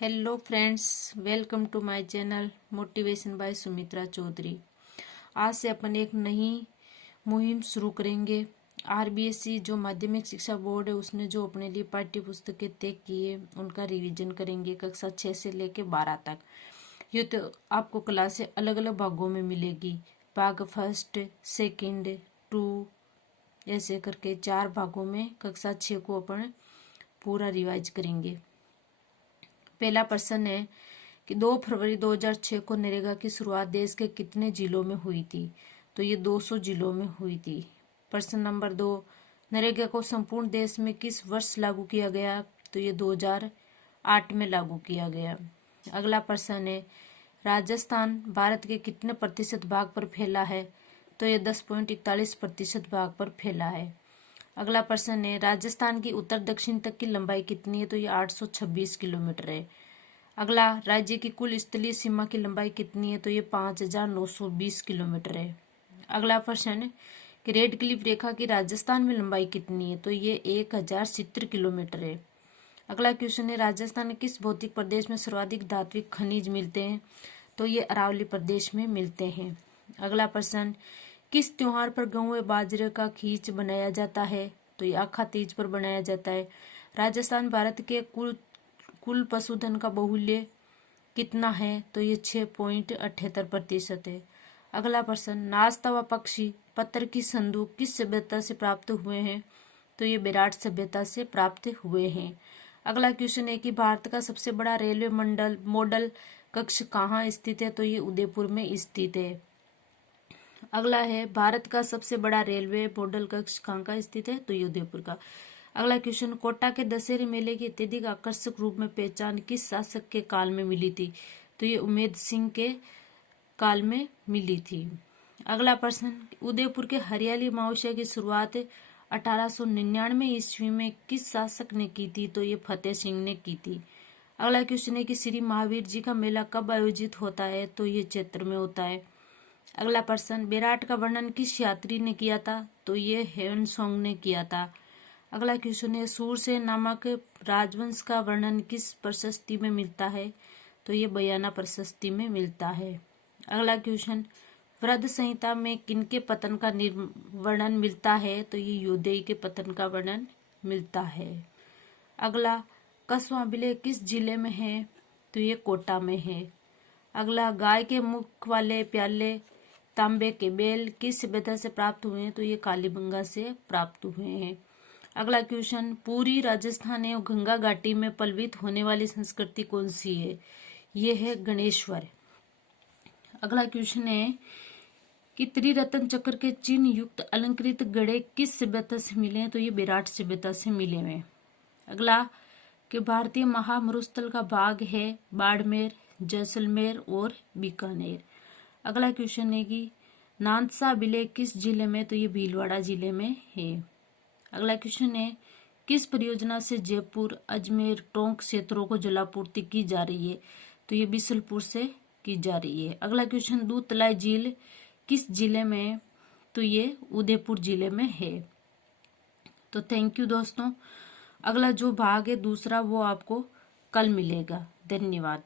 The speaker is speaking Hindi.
Hello friends, welcome to my channel motivation by Sumitra Chaudhary. आज से अपन एक नई मुहिम शुरू करेंगे। आरबीएसई जो माध्यमिक शिक्षा बोर्ड है उसने जो अपने लिए पाठ्य पुस्तकें तय की है उनका रिवीजन करेंगे कक्षा 6 से लेकर 12 तक। ये तो आपको क्लासें अलग अलग भागों में मिलेगी। भाग फर्स्ट, सेकंड, 2 ऐसे करके 4 भागों में कक्षा 6 को अपन पूरा रिवाइज करेंगे। पहला प्रश्न है कि 2 फरवरी 2006 को नरेगा की शुरुआत देश के कितने जिलों में हुई थी? तो ये 200 जिलों में हुई थी। प्रश्न नंबर 2, नरेगा को संपूर्ण देश में किस वर्ष लागू किया गया? तो ये 2008 में लागू किया गया। अगला प्रश्न है, राजस्थान भारत के कितने प्रतिशत भाग पर फैला है? तो ये 10.41% भाग पर फैला है। अगला प्रश्न है, राजस्थान की उत्तर दक्षिण तक की लंबाई कितनी है? तो ये 826 किलोमीटर है। अगला, राज्य की कुल स्थलीय सीमा की लंबाई कितनी है? तो ये 5920 किलोमीटर है। अगला प्रश्न, कि रेड क्लिफ रेखा की राजस्थान में लंबाई कितनी है? तो ये 1070 किलोमीटर है। अगला क्वेश्चन है, राजस्थान के किस भौतिक प्रदेश में सर्वाधिक धात्विक खनिज मिलते हैं? तो ये अरावली प्रदेश में मिलते हैं। अगला प्रश्न, किस त्योहार पर गेहूं व बाजरे का खींच बनाया जाता है? तो ये आखा तीज पर बनाया जाता है। राजस्थान भारत के कुल पशुधन का बाहुल्य कितना है? तो ये 6.78% है। अगला प्रश्न, नाचता व पक्षी पत्थर की संदूक किस सभ्यता से प्राप्त हुए हैं? तो ये विराट सभ्यता से प्राप्त हुए हैं। अगला क्वेश्चन है कि भारत का सबसे बड़ा रेलवे मॉडल कक्ष कहाँ स्थित है? तो ये उदयपुर में स्थित है। अगला है, भारत का सबसे बड़ा रेलवे मॉडल कक्ष कहाँ का स्थित है? तो ये उदयपुर का। अगला क्वेश्चन, कोटा के दशहरे मेले की अत्यधिक आकर्षक रूप में पहचान किस शासक के काल में मिली थी? तो ये उमेद सिंह के काल में मिली थी। अगला प्रश्न, उदयपुर के हरियाली महोत्सव की शुरुआत 1899 ईस्वी में किस शासक ने की थी? तो ये फतेह सिंह ने की थी। अगला क्वेश्चन है कि श्री महावीर जी का मेला कब आयोजित होता है? तो ये चैत्र में होता है। अगला प्रश्न, विराट का वर्णन किस यात्री ने किया था? तो ये ह्वेनसांग ने किया था। अगला क्वेश्चन है, सूरसेन नामक राजवंश का वर्णन किस प्रशस्ति में मिलता है? तो ये बयाना प्रशस्ति में मिलता है। अगला क्वेश्चन, वृद्ध संहिता में किनके पतन का वर्णन मिलता है? तो ये योद्धेय के पतन का वर्णन मिलता है। अगला, कस्बा विलेय किस जिले में है? तो ये कोटा में है। अगला, गाय के मुख वाले प्याले तांबे के बेल किस सभ्यता से प्राप्त हुए हैं? तो ये कालीबंगा से प्राप्त हुए हैं। अगला क्वेश्चन, पूरी राजस्थान एवं गंगा घाटी में पल्वित होने वाली संस्कृति कौन सी है? ये है गणेश्वर। अगला क्वेश्चन है कि त्रिरत्न चक्र के चिन्ह युक्त अलंकृत गड़े किस सभ्यता से मिले हैं? तो ये विराट सभ्यता से मिले हैं। अगला, कि भारतीय महामरुस्थल का भाग है बाड़मेर, जैसलमेर और बीकानेर। अगला क्वेश्चन है कि नानसा विलेय किस जिले में? तो ये भीलवाड़ा जिले में है। अगला क्वेश्चन है, किस परियोजना से जयपुर, अजमेर, टोंक क्षेत्रों को जलापूर्ति की जा रही है? तो ये बिसलपुर से की जा रही है। अगला क्वेश्चन, दूध तलाई झील किस जिले में है? तो ये उदयपुर जिले में है। तो थैंक यू दोस्तों। अगला जो भाग है दूसरा वो आपको कल मिलेगा। धन्यवाद।